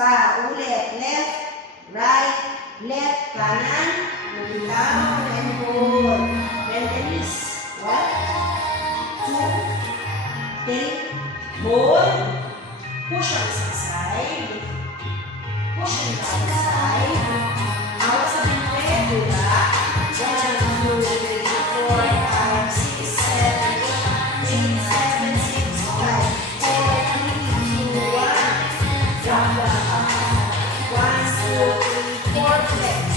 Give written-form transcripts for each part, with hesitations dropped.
pa. Ulit. Left, right, left, kanan. Moving down and hold. Bend the knees. 1, 2, 3. Hold. Push on the side. Push on the other side. Out sa pinwet. Diba? 1, 2, 3, 4, 5, 6, 7, 8, 7, 6, 5, 4, 3, 2, 1. Drop down. 1, 2, 3, 4. Flex.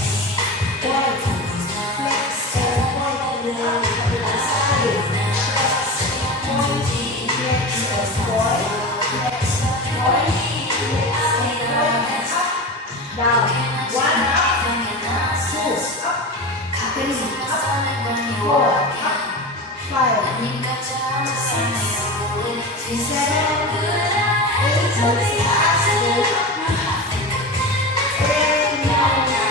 Point. Flex and point. Up. Kabilang side. Flex. Point. Flex and point. Flex. Point. Flex and point. And up. Down. 1 up. 2 up. 3 up. 4 up. 5, 6, 7, 8. Ulit sa taas. Go up. And down na.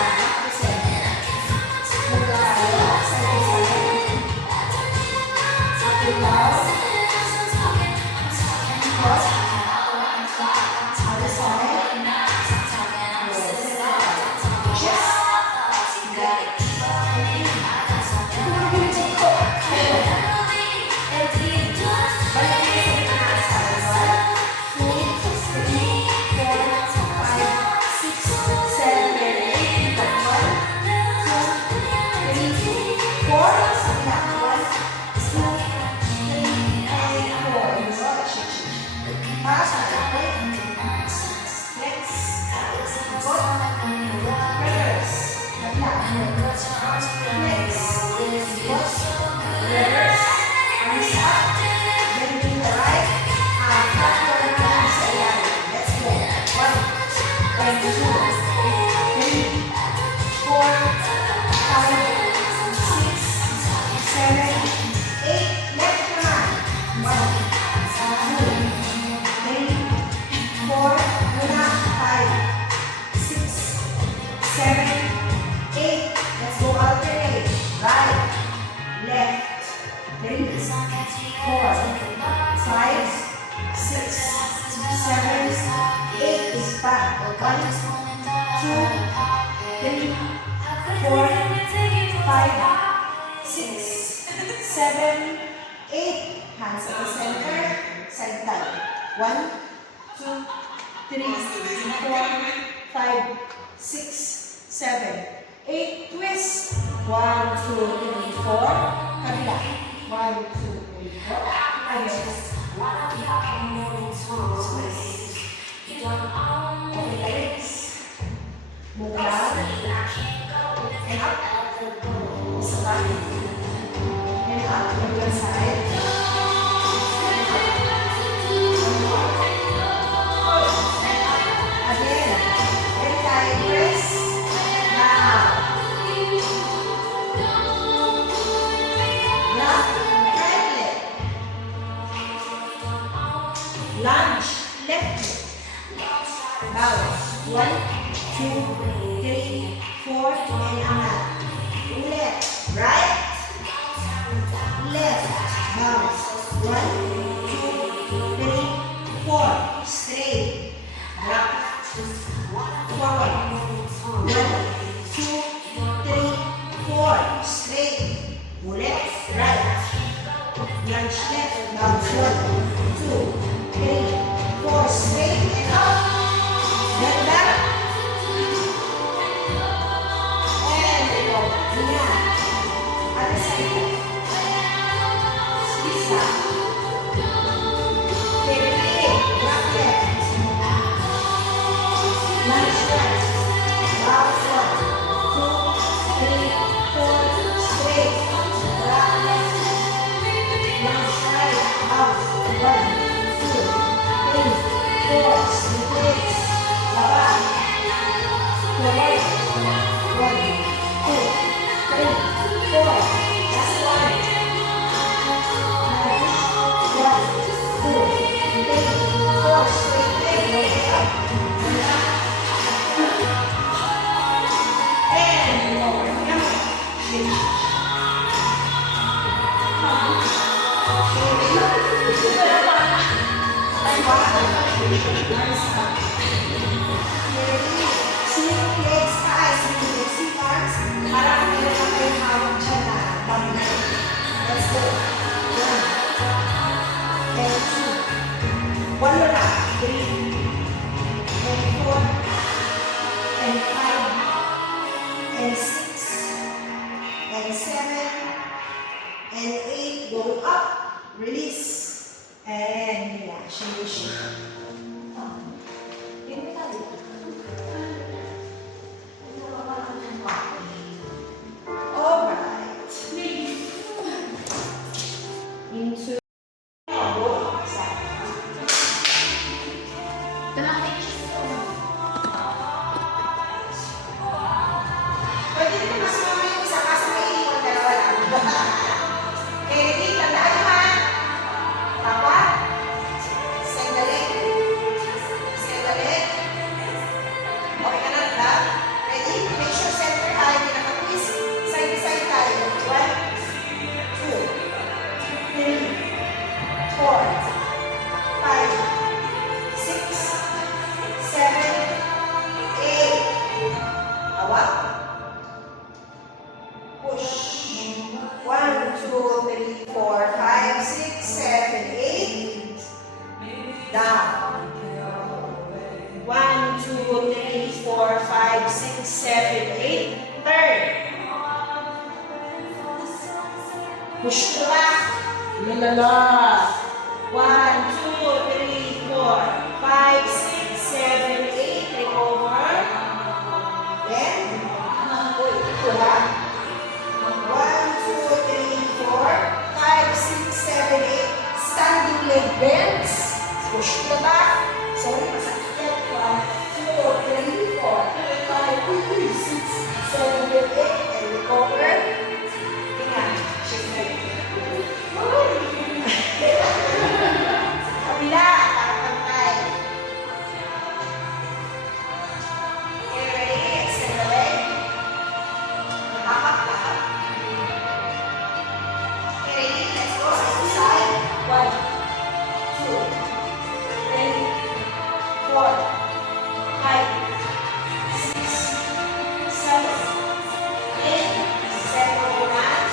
Move tayo. Side to side. Up and down. Cross. Other side. Chest. Hands at the center, side down. 1, 2, 3, 4, 5, 6, 7, 8. Twist. 1, 2, 3, 4. Kabila. 1, 2, 3, 4. Ayun. Okay, legs. Move down. And up. Isa pa. And up. On your side. Again. Every time, press. Now. Left. Right leg. Lunge. Left leg. Now. 1, 2, 3, 4. And angat. Ulit. Right. Left. Bounce. 1, 2, 3, 4. Straight. Drop. Forward. 1, 2, 3, 4. Straight. Ulit. Right. Lunge left. Bounce. 1, 2, 3, 4. Straight and up. Ganda. And go. Ganyan. Other side. Isa. Repeat. Drop left. Lunge right. Bounce 1, 2, 3, 4. Straight. Drop left. Lunge right. Bounce. 5, 6, 7, 8. Turn. Push to the back. Lalala. 1, 2, 3, 4, 5, 6, 7, 8. Recover. Then, ito ha. 1, 2, 3, 4, 5, 6, 7, 8. Standing leg bends. Push to the back. Sorry, masakit. 1, 2, 3, 4, 5, 6, 7, 8. And recover. Tingnan. Shake leg. Kabila. Pantay. Okay, ready? Extend the leg. Tapak. Okay, ready? Let's go. Side to side. 1, 2, 3, 4, 5, 6, 7, 8. Set over mat.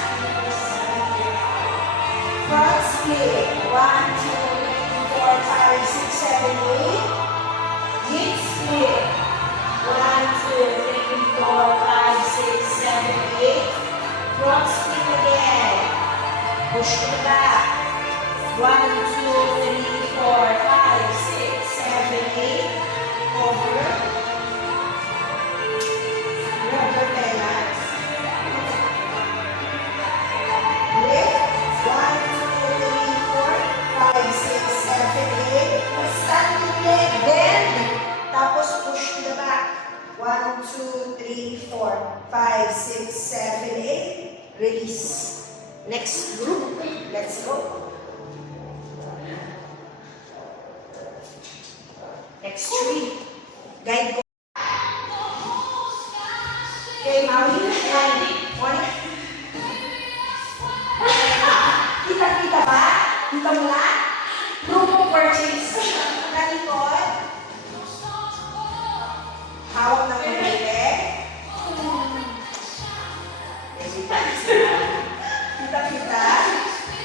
Front split. 1, 2, 3, 4, 5, 6, 7, 8. Mid split. 1, 2, 3, 4, 5, 6, 7, 8. Front split again. Push to the back. 1, 2, 3, 4, 5, 6, 7, 8. Over. Rubber pellets. Lift. 1, 2, 3, 4, 5, 6, 7, 8. Standing leg bend. Tapos push to the back. 1, 2, 3, 4, 5, 6, 7, 8. Release. Next group. Let's go. Next three. Guide ko. Okay, Maui. Morning. Kita ba? Kita mo na? Group of purchase. Nalikod. Hawak ng pumili. Kita.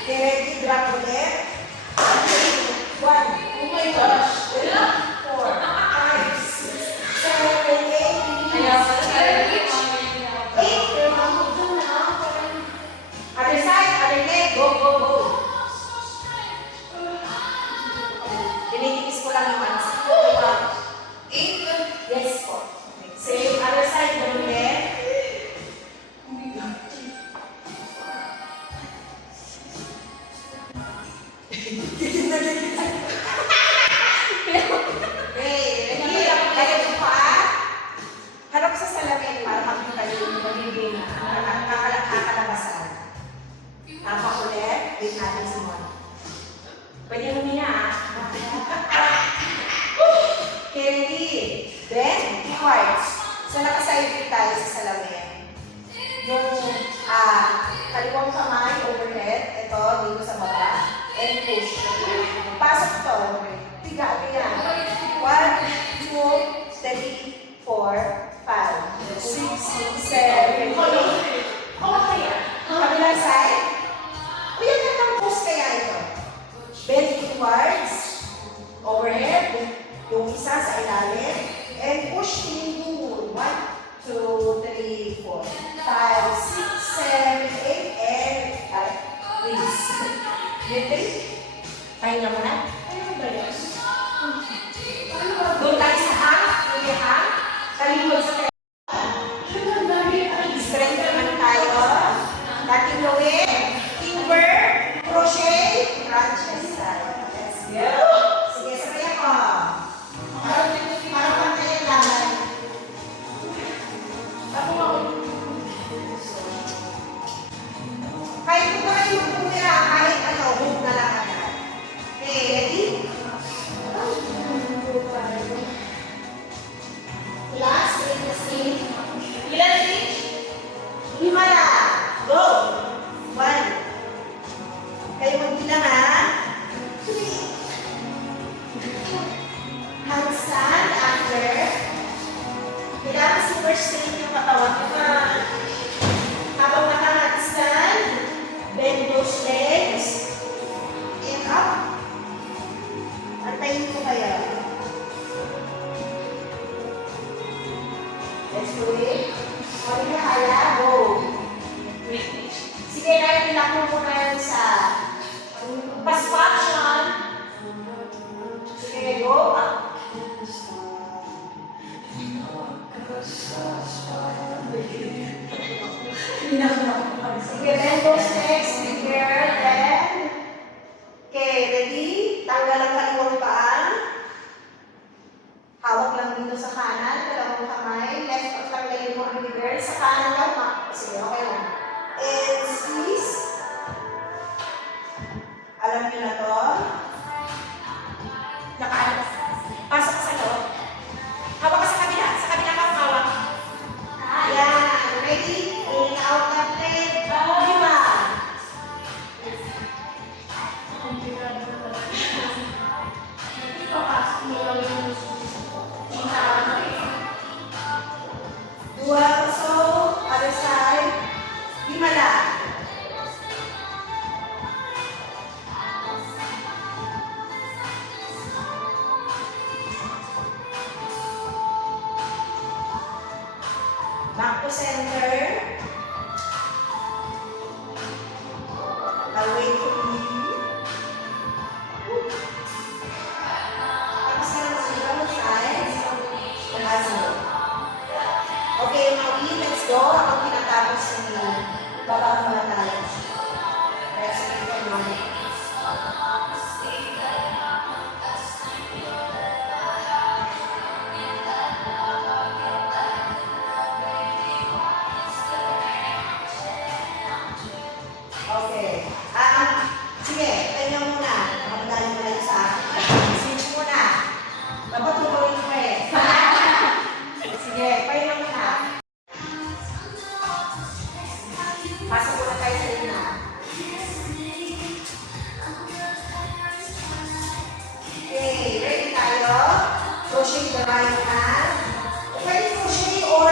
Okay, ready? Drop ulit. 1. Oh my gosh. 4, 5, 6, 7, 8. 8. Other side, other leg. Go, go, go. Tinitigis ko lang yung ano. 8. Yes po. Same. Other side, ganun din. Okay, ready? Lagay yung paa. Harap sa salamin para makita yung magiging kakalabasan. Tapak ulit. Wait natin si Mon. Pwede huminga ah. Okay, ready? Then, keywords. So, nakaside view tayo sa salamin. Yung kaliwang kamay overhead. Ito, dito sa baba. And push. Pasok to. Tiga, kaya. 1, 2, 3, 4, 5, 6, 7, 8. Kabilang side. Uy, ang gandang pose kaya ito. Bend inwards. Overhead. Yung isa sa ilalim. And push into 1, 2, 3, 4, 5, 6, 7, 8. And release. Ready? Pahinga mo na. Doon tayo sa hang. Yung hang. Kalimod sa tayo. Strength naman tayo. Dating gawin. Invert. Crochet. Crunches tayo. Let's go. Sige, sabay ako. Para pantay ang laban. Kahit kung na yung bumira, kahit ano, move na lang agad. Okay, ready? Last, ilan each? 5 lang. Go! 1. Kayo magbilang ha? 3. Handstand after. Kailangan super straight yung katawan. Habang naka-handstand, bend those legs. And up. Antayin ko kayo. Let's do it. O, hindi ka kaya? Go. Sige, kahit ilak mo muna yan sa fast function. Sige, go. Sige, then those legs, prepare, then. Okay, ready? Tanggal ang kaliwang paa. Hawak lang dito sa kanan, dalawang kamay. Left at tanggalin mo ang reverse. Sa kanan lang, sige, okay lang. And squeeze. Alam niyo na to. Nakaano. Pasok sa loob. Hawak ka sa kabila. Sa kabila ka hawak. Ayan. Ready? In, out, left leg. 5. 2, so, other side. 5 lang. Back to center. Away from you. Tapos na naman ibang side. Okay, Maui, let's go. Ako pinatapos ni baba muna tayo. Let's go naman. Okay. Sige, tayo muna. Makamadali mo lang sa akin. Switch muna. Dapat tuloy mo eh. Sige, pahinga muna. Pasok muna tayo sa ina. Okay, ready tayo? Crochet the right hand. Pwede crochet or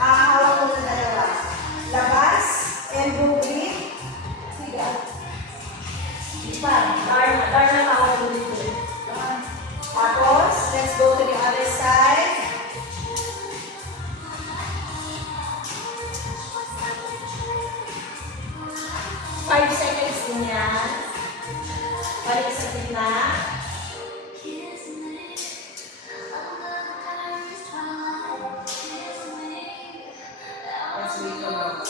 hawak mo na dalawa. Labas and do it. Sige. Dar na hawak mo dito. Tapos, let's go to the other side. Five seconds din yan. Balik sa gitna. Let's wait for now.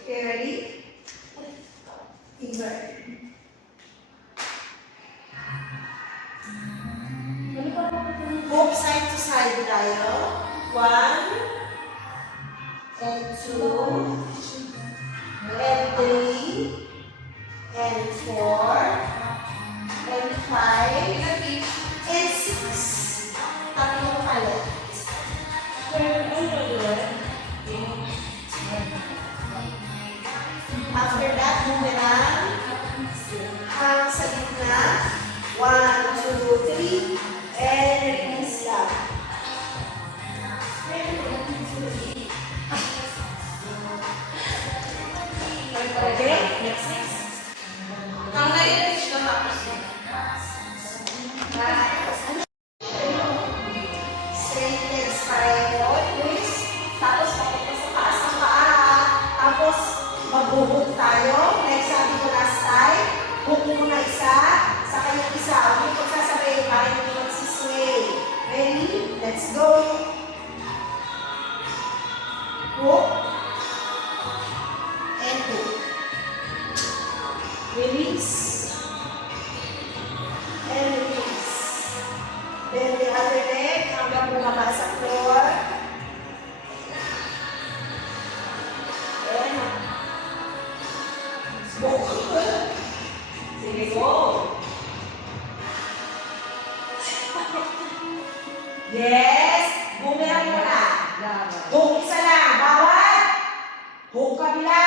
Okay, ready? Invert. Move side to side tayo. 1 and 2 and 3 and 4 and 5 and 6. Tatlong palit. After that, boomerang. Hang sa gitna. 1, 2, 3. And release lang. Okay, next. Ang na-reach na tapos. Straight legs tayo. Twist. Tapos papunta sa taas ng paa. Tapos magbuhok tayo. Like sabi ko last time, hook muna isa. Saka yung isa. Huwag yung pagsasabay para hindi magsisway. Ready? Let's go. Hook. And hook. Release. And release. Then the other leg, hanggang bumaba sa floor. And hook. Sige, go. Yes! Boomerang muna. Hook isa lang. Bawat. Hook kabila.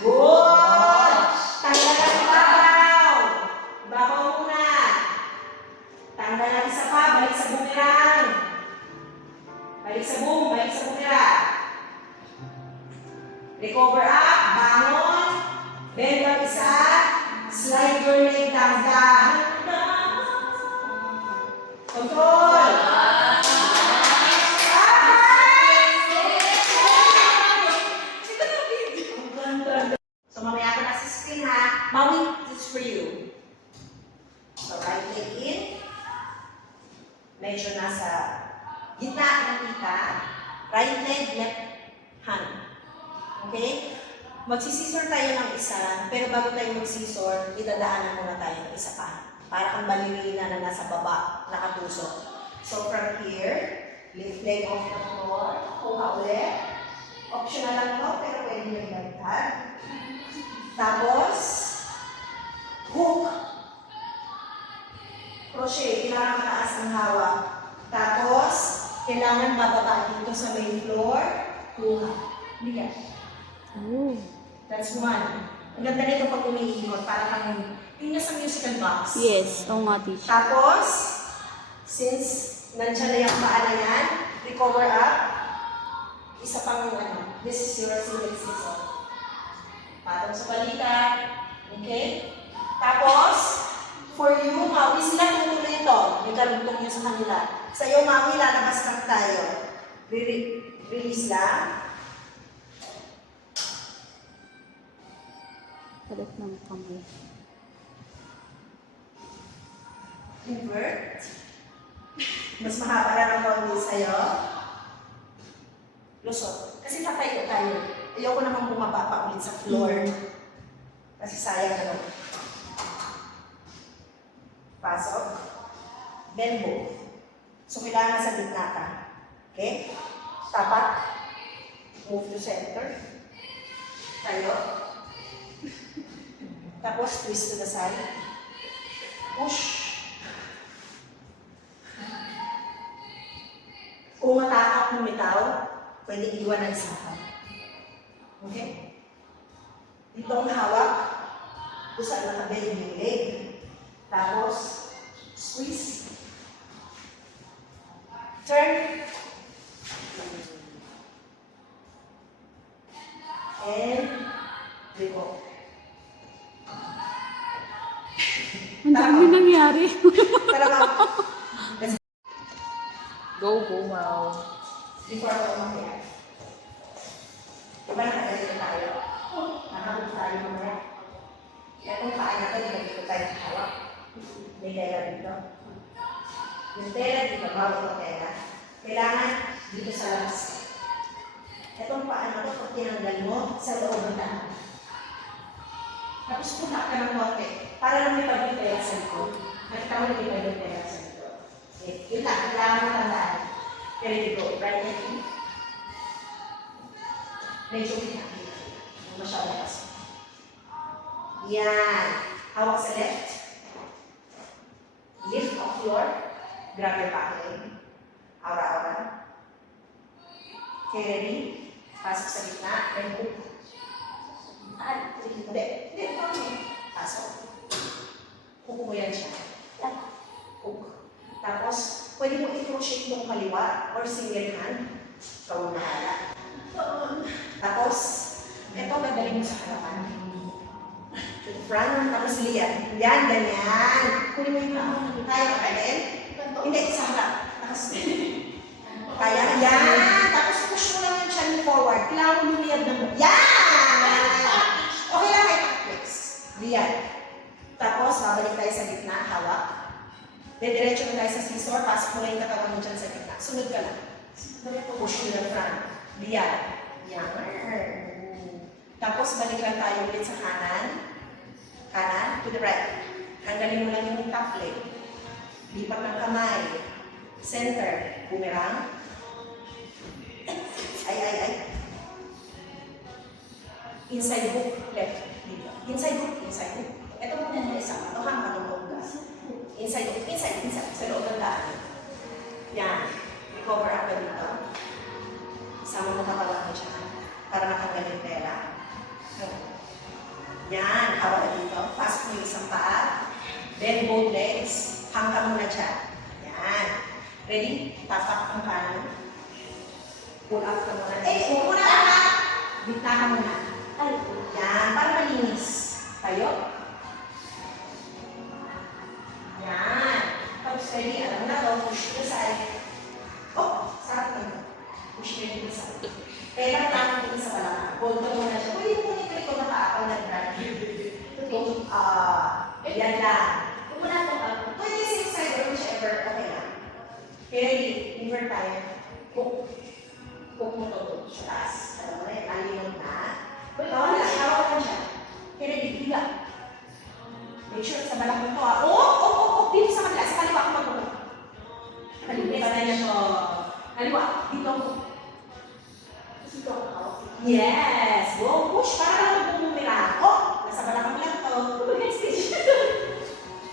Good! Tanggal ang ibabaw. Ibabaw muna. Tanggal ang isa pa. Balik sa boomerang. Balik sa boom. Balik sa boomerang. Recover up. Bangon. Bend ang isa. Slide your leg down. Control. So mamaya ako nasa screen ha. Mommy, this is for you. So right leg in. Medyo nasa gitna ng ika. Right leg, left hand. Okay? Magsisisor tayo ng isa, pero bago tayo magsisor, idadaanan muna tayo ng isa pa. Para kang ballerina na nasa baba, nakatusok. So from here, lift leg off the floor, kuha ulit. Optional lang to, pero pwede nyo ilagtad. Tapos, hook. Crochet, kailangan mataas ang hawak. Tapos, kailangan bababa dito sa main floor. Kuha. Bigat. That's one. Ang ganda nito pag umiikot, para kang yung nasa musical box. Yes, oo nga, teacher. Tapos, since nandiyan na yung paa na yan, recover up. Isa pang ano, this is your single scissor. Patong sa balikat. Okay? Tapos, for you, Maui, sila tutuloy ito. May kalugtong nyo sa kanila. Sa iyo, Maui, lalabas lang tayo. Release lang. Palit ng kamay. Invert. Mas mahaba na ng konti sa'yo. Lusot. Kasi tatayo tayo. Ayoko naman bumaba pa ulit sa floor. Kasi sayang naman. Pasok. Bend both. So, kailangan sa gitna ka. Okay? Tapak. Move to center. Tayo. Tapos, twist to the side. Push. Kung matakap lumitaw, pwede iwan ng isa pa. Okay? Dito ang hawak. Kung saan nakabend yung leg. Tapos, squeeze. Turn. And, let go. Ang dami nangyari. Talaga. Go, Mau. Before ako umakyat. Diba nakagalito tayo? Nakabot tayo mamaya. Kaya kung paa natin, dito tayo sa hawak. May tela dito. Yung tela dito, bawal yung tela. Kailangan dito sa labas. Itong paa na ito, pag tinanggal mo, sa loob ng tahan. Tapos punta ka ng konti. Para lumipad yung tela sa likod. Nakita mo lumipad yung tela sa likod. Okay. Yun lang, kailangan mo tandaan. Ready to go. Right hand in. Medyo pinakita. Masyado kasi. Yan. Hawak sa left. Lift off floor. Grab your back leg. Aura-aura. Okay, ready? Pasok sa gitna. And hook. Hindi. Pasok. Hook mo yan siya. Hook. Tapos, pwede mo i-crochet itong kaliwa or single hand. Ikaw ang mahala. Tapos, ito gagaling mo sa harapan. To the front, tapos liyan. Yan, ganyan. Kunin mo yung paa. Kaya ka rin? Hindi, sa harap. Tapos, kaya, yan. Tapos, push mo lang yung chan forward. Kailangan mo lumiyad ng yan! Okay lang kay Patrick. Liyan. Tapos, babalik tayo sa gitna, hawak. Diretso na tayo sa scissor, pasok mo lang yung katawan mo dyan sa gitna. Sunod ka lang. Push to the front. Liyan. Yan. Tapos, balik lang tayo ulit sa kanan. Kanan, to the right. Tanggalin mo lang yung top leg. Lipat ng kamay. Center. Boomerang. Ay. Inside hook, left. Dito. Inside hook. Ito mo muna isa. Ito hanggang ng hugas. Inside hook. Inside. Sa loob ng daan. Yan. Recover up na dito. Isama mo katawan mo siya. Para matanggal yung pera. Yan. Hawak na dito. Pasok mo yung isang paa. Bend both legs. Hanggang mo na siya. Yan. Ready? Tapak ang kanan. Pull up ka muna. Huwag muna ka! Bitna ka muna. Yan. Para malinis.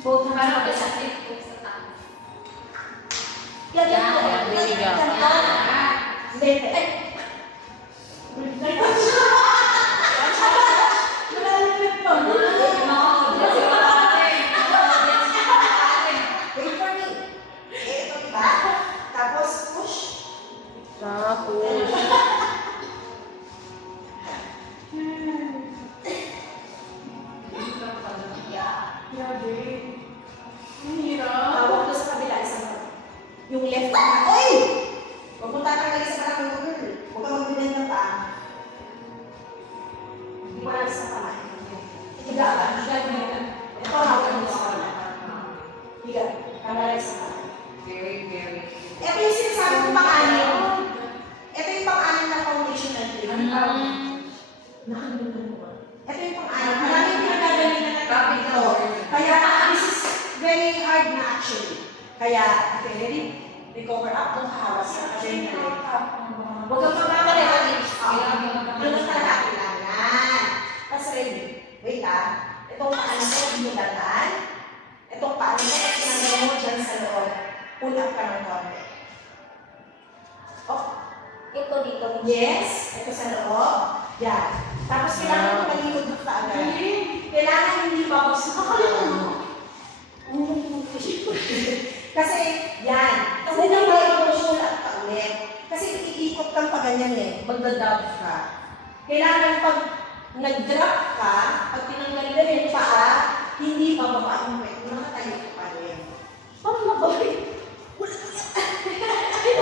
Both hands Parang magkasama. sa tip ko sa taas. Yan, yan, Yan, yan. there you go. Hindi, ay. Malalimit pa. Wait for me. Ito, diba? Tapos, push. Tapos. Tawag ko sa kabila, isang yung left na. Oy! Huwag mong tatanggalin sa parang yung girl. Huwag kang magbibend ng paa. Hindi mo lang sa kamay. Higa ka. Ito, hawak mo sa kamay. Higa. Tanggalin sa kamay. Very, very. Ito yung sinasabi kong pang-anim. Ito yung pang-anim na foundation na ito. Nakalimutan mo ba? Ito yung pang-anim. Maraming pinagagaling na nagkapit ito. Kaya this is very hard na actually. Kaya, okay, ready? Recover up. Doon kahawas ka. Kasi huwag kang pagmamalay. Doon ka talaga kailangan. Tapos ready. Wait ah. Itong paano mo, binulatan. Itong paano mo, pinagawa mo dyan sa loob. Pull up ka ng konti. Oh. Ito dito. Yes. Ito sa loob. Yan. Tapos kailangan mo malikod ka agad. Kailangan hindi babagsak. Kakalimutan mo. Kasi, yan. Kasi nang mag-pull up ka ulit. Kasi iikot kang pa ganyan eh. Magdadab ka. Kailangan pag nag-drop ka, pag tinanggal na yung paa, hindi bababa ang pwede. Nakatayo ka pa rin. Paano nabalik? Wala ka yan.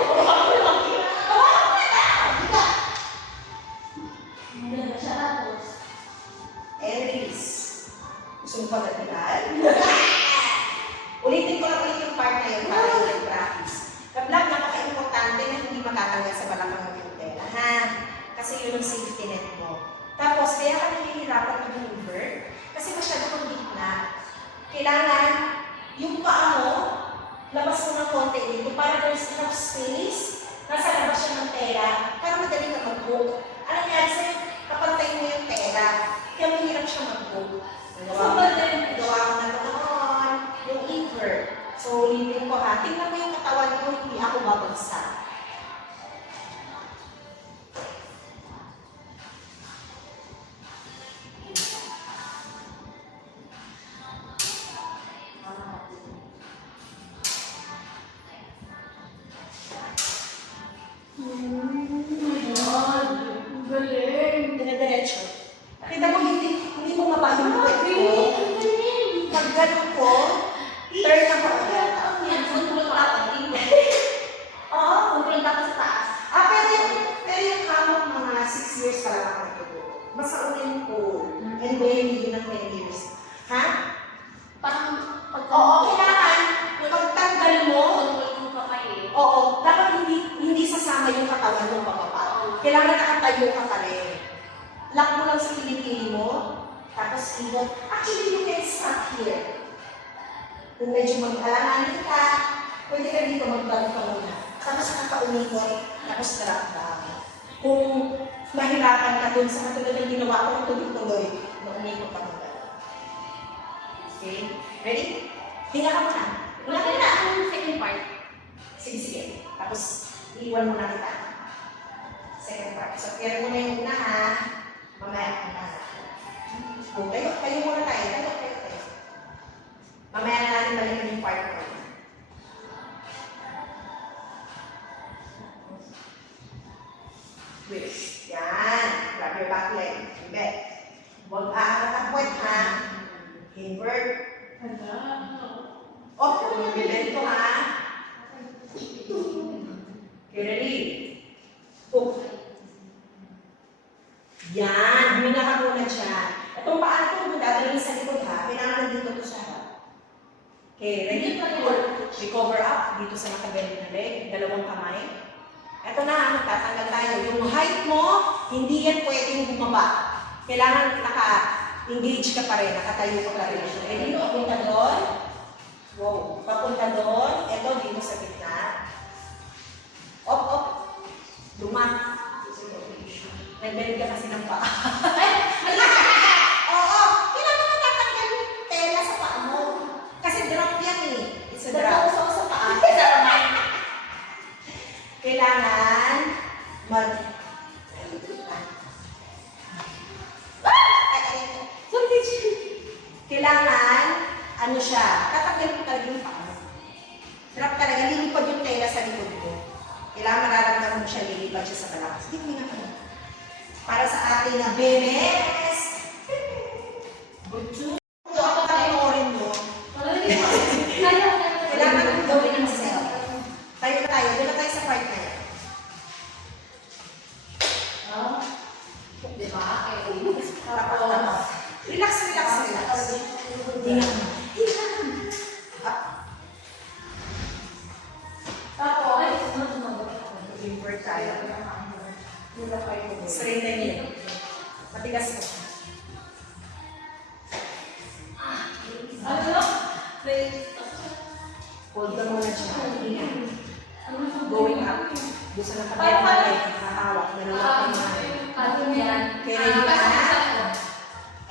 Aries. Gusto mo pa nagtagal? Ulitin ko lang ulit yung part na yun para yung practice. Kablog, napaka-importante na hindi matatanggal sa balakang ng putela, ha? Kasi yun ang safety net mo. Tapos, kaya ka nahihirapan mag-invert kasi masyado kang gitna. Kailangan yung paa mo, labas mo ng konti dito para there's enough space. Nasa labas siya ng tela para madali ka mag-hook. Ano nangyari sa'yo? Kapantay mo yung tela. Kaya mahirap siya mag-hook. Gawa ko na noon. Yung invert. So, ulitin ko ha. Tingnan mo yung katawan mo, hindi ako babagsak. Dire-diretso. Kita mo, hindi mo maba yung buwet ko. Pag gano'n ko, turn ako agad. Oo, Pupunta ko sa taas. pero yung kamot mga 6 years pa lang ako nagtuturo. Basta ulit ko. And then, yun ang 10 years. Ha? Parang Oo, kailangan, pagtanggal mo, Tungkol yung kamay eh. oo, dapat hindi sasama yung katawan mo pababa. Kailangan nakatayo ka pa rin. Lock mo lang sa kilikili mo, tapos ikot. Actually, you can stop here. Kung medyo mag-alanganin ka, pwede ka dito mag-balik ka muna. Tapos nakaka-umikot, tapos drop down. Kung mahirapan ka dun sa katulad ng ginawa ko, tuloy-tuloy, na umikot ka muna. Okay? Ready? Hinga ka muna. Wala ka na. Ang second part. Sige, sige. Tapos, iwan mo na kita. Second part. So, clear mo na yung una, ha? Mamaya ka na. O, tayo muna tayo. Tayo. Mamaya na natin balikan yung part 1. Twist. Yan. Grab your back leg. Invert. Huwag aangat ang puwet, ha? Invert. Oh, bibend ko, ha? Okay, ready? Hook. Yan. Huminga ka muna dyan. Itong paan ko, dadalhin sa likod, ha? Kailangan nandito to sa harap. Okay, ready? Recover up dito sa nakabend na leg. Dalawang kamay. Ito na, magtatanggal tayo. Yung height mo, hindi yan pwedeng bumaba. Kailangan naka-engage ka pa rin, nakatayo ka pa rin. Ready? Papunta doon. Wow. Papunta doon. Ito, dito sa gitna. Op. Luma. Nag-bend ka kasi ng paa. Oo. Kailangan mo tatanggal yung tela sa paa mo. Kasi ano siya, tatanggalin ko talaga yung paa. Hirap talaga, lilipad yung tela sa likod ko. Kailangan mararamdaman mo siya, lilipad siya sa balakas. Hindi nga ako. Para sa ating na bemes. Butsu. Kung ako panoorin mo, kailangan kong gawin ng cell. Tayo na tayo, doon na tayo sa part na yan. Di ba? Para pa ako. Relax, relax, relax. Hinga. Hinga. Up. Invert tayo. Straight na niya. Matigas mo. Hold ka muna siya. Hinga. Going up. Gusto na kapit na tayo. Nakahawak. Nalulak mo na. Okay, ready na?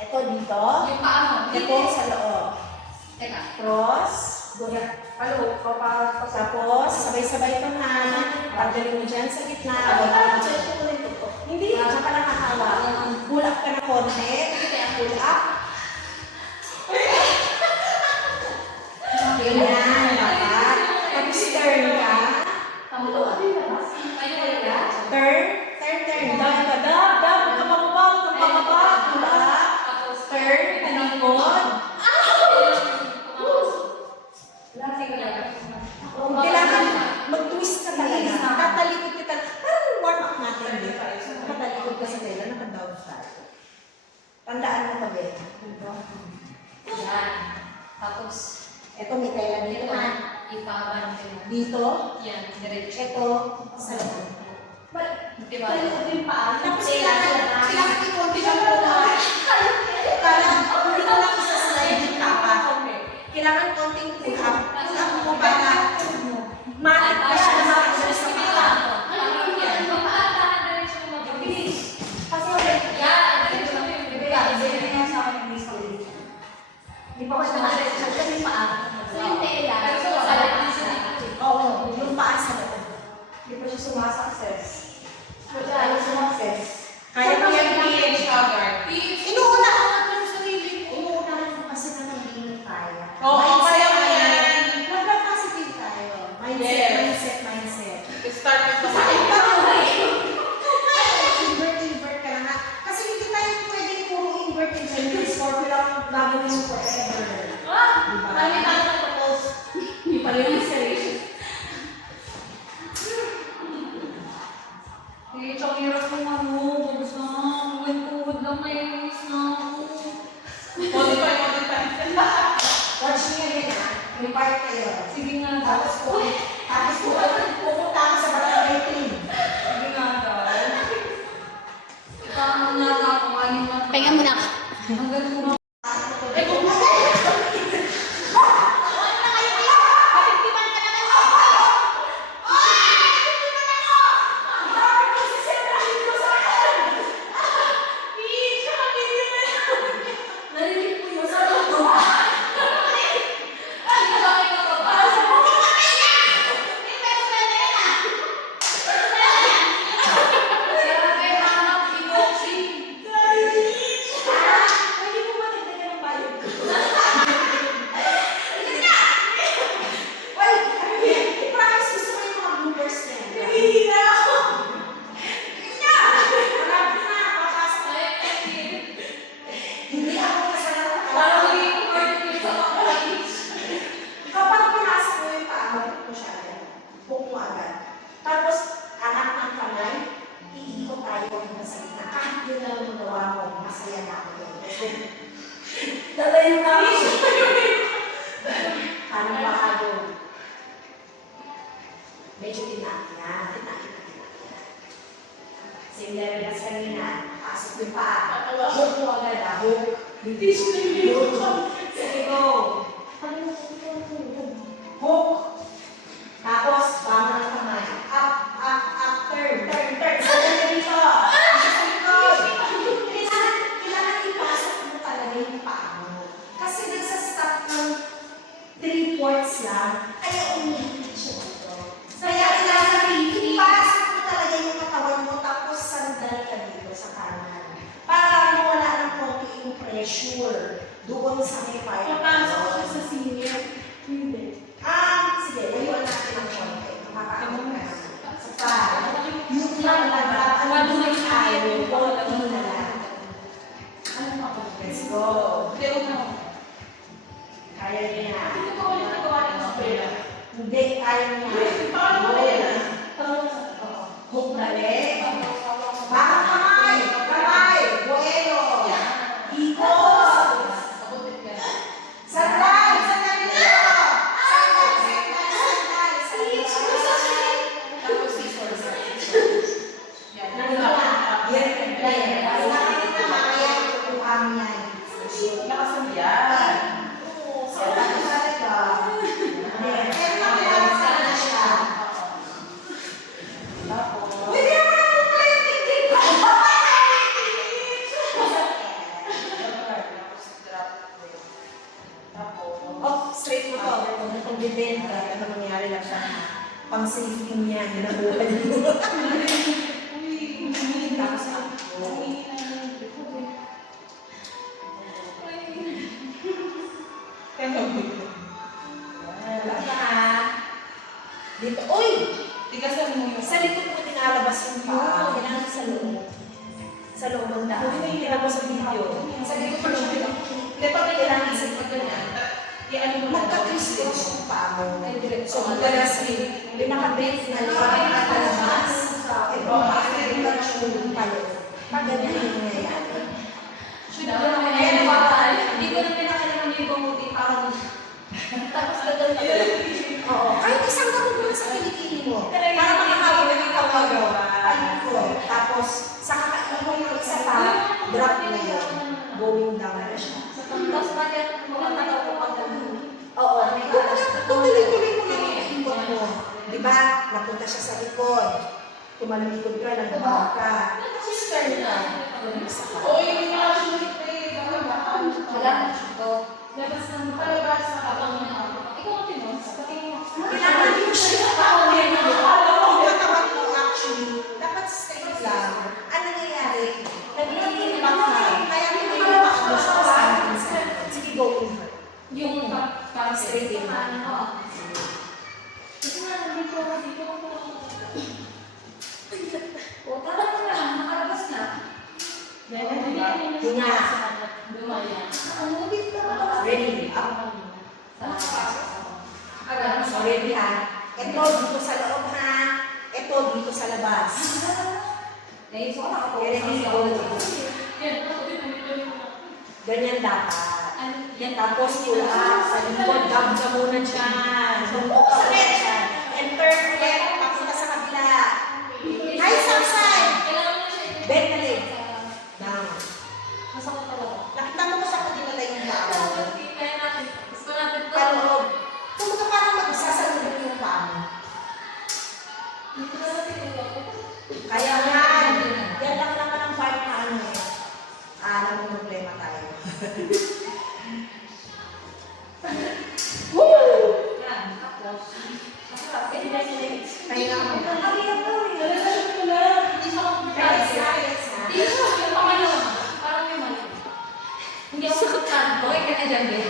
Ito dito. Yung paa mo. Ito sa loob. Teka. Cross. Tapos, sabay-sabay ito na. Pagdaling mo dyan sa gitna. Hindi, dyan ka lang hahawak. Pull up ka na konti. Pull up. Ganyan, dapat. Tapos turn ka. Turn. Turn. Dab ka, dab. Kapapapap, kapapapap. Pull up. Turn. Talikod. Kailangan mag-twist ka talaga. Tatalikod ka talaga. Parang warm up natin dito. Tatalikod ka sa tela, naka-down tayo. Tandaan mo pa, Ben. Yan. Tapos, Ito may tela dito na. ipaban ko yan. Dito. Yan, diretso. Ito. Sa loob. Di ba? Tapos kailangan i-konti lang po na. Para hindi ko lang isa-slide yung tapa. Kailangan konting pull up. Pull up mo para matik pa siya na makakasal sa paa. Oo, yung paa sa loob. Hindi pa siya sumasakses. Ayaw sumakses. Kaya mo yan PH Hagar. Inuunahan mo yung sarili mo. Inuunahan mo kasi na nang kaya. Oo, kaya mo yan. Magpa-positive tayo. Mindset. Start with the Invert ka na nga. Kasi hindi tayo pwedeng puro invert yung gender. Scorpio lang gagawin mo forever. Diba? Hindi pa rin yung seryoso. Eh, tsaka hirap kong Tapos na, kuwin-kuwid lang may inis na ako. Modify. Watch niya rin ha. Yung part kayo. Sige nga, Tapos pupunta ka sa barangay team. Sige nga, daw. Ikaw na ako, kanin mo. Pahinga muna ka. Hanggang mo. Lalayo na ako. Parang bago. Medyo tinakya. Same level as kanina. Pasok yung paa. Hook mo agad ah. Hook. Hindi siya nag-hook. Sige, go. Hook. Tapos, bangon ng kamay. Up, turn. Sa dito. Sa likod. Kailangan ipasok mo talaga yung paa mo. Kasi nagsastop ng 3 ports lang, kaya umihigit siya dito. Kaya kailangan ipasok mo talaga yung katawan mo, tapos sandal ka dito sa kanan. Para mawala ng konti yung pressure doon sa may fire. Papasok siya sa senior. Hindi. Sige, layuan natin ang konti. Makakaamot ka naman. Pa, yung lang laban, ano may ayaw, yung na lang. Ano pa ba? Let's go. Hindi, huwag na. Kaya niya. Hindi ko ulit nagawa ng eskwela. Hindi, kaya niya. Paano mo na yan? Hook balik. Baka kamay. Kamay. Buelo. Ikot. Sandal. Sandal nito. Sandal. Sandal. Sandal. Tapos scissors. Yan. Yan. Nakikita mamaya kung kami yan. Lakasan yan. Sandal talaga. Yan. Pero nakilala na siya. Uy, di naman ako kayo tingin ko. Oh, straight mo to. Kung bibenta, ano mangyari lang siya. Pang-safety niya, nabuhay mo. Tapos ako. Wala ka. Dito. Uy! Tigasan mo yung Sa likod mo tinalabas yung paa. Kailangan sa loob. Sa loob ng daan. Kailangan mo sa video. Sa likod mo siya. Hindi pa kailangan sa pag ganyan. I-ano mo na. Magka-criss-cross yung paa mo. So, madalas pinaka-base na lang at palabas. Ito, makakalimutan yung palo. Pag ganyan yung nangyayari. Hindi ko na pinakaliman yung bumuti parang tapos gagawin na Oo. Kahit isang gawin mo sa kilikili mo. Para makakawin ng kawago. Palikod. Tapos, sa kakaibon yung isa pa, drop na yun. Going down na siya. tapos bakit mga tao ko pag Oo. Tuloy-tuloy mo lang yung ikot mo. Diba? Napunta siya sa likod. Tumalikod ka, nagbabaw ka. Sister na. Isa ka. O, yung mga sulit na yun. wala na ito. Labas ng palabas sa kapang niya. Ikaw ang tinos, pati mo. Kailangan yung shift pa. Yung katawan mo actually, dapat straight lang. Ang nangyayari, naglilimbak ka. Kaya nililimbak mo siya sa akin. Sige, go over. Yung parang Straight in. Oo. Kasi nga, nandito ako dito. O, tara na, nakalabas na. Hinga. Dumaya. Ready? Up. So, ready ha? Ito dito sa loob ha. Ito dito sa labas. Naiso ko na ako. Ready? Go. Ganyan dapat. Yan, tapos pull up. Sa likod, gab ka muna dyan. Tungkok ka muna dyan. And turn ulit. Papunta sa kabila. Hi, Samsay! Kailangan mo na siya. Bend na leg. Down. Masakit talaga. Nakita mo ko sa kadinala yung paa mo. Kaya natin. Gusto natin to. Paloob. Kumbaga parang magsasalubog yung paa mo. Dito na natin yung Kaya yan. Yan lang naman ang part na ano eh. Alam mo problema tayo. Woo! Yan. Tapos. Masarap. Kaya nga. Hindi ako saktan. Okay ka na dyan, Ben.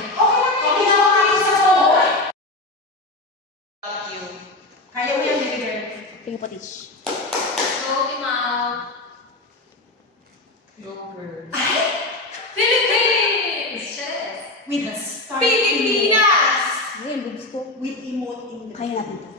Love you. Kaya mo yan, Bigger. Tingin po, teach. So, Ima. Go, girl. Philippines! Yes! With Pilipinas! Ngayon, boobs ko. with emoting. Kaya natin to.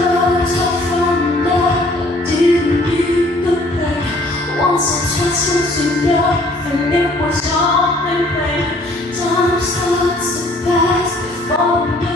Close off from love, didn't you look like once or twice was enough, and it was all in vain. Time starts to pass before we know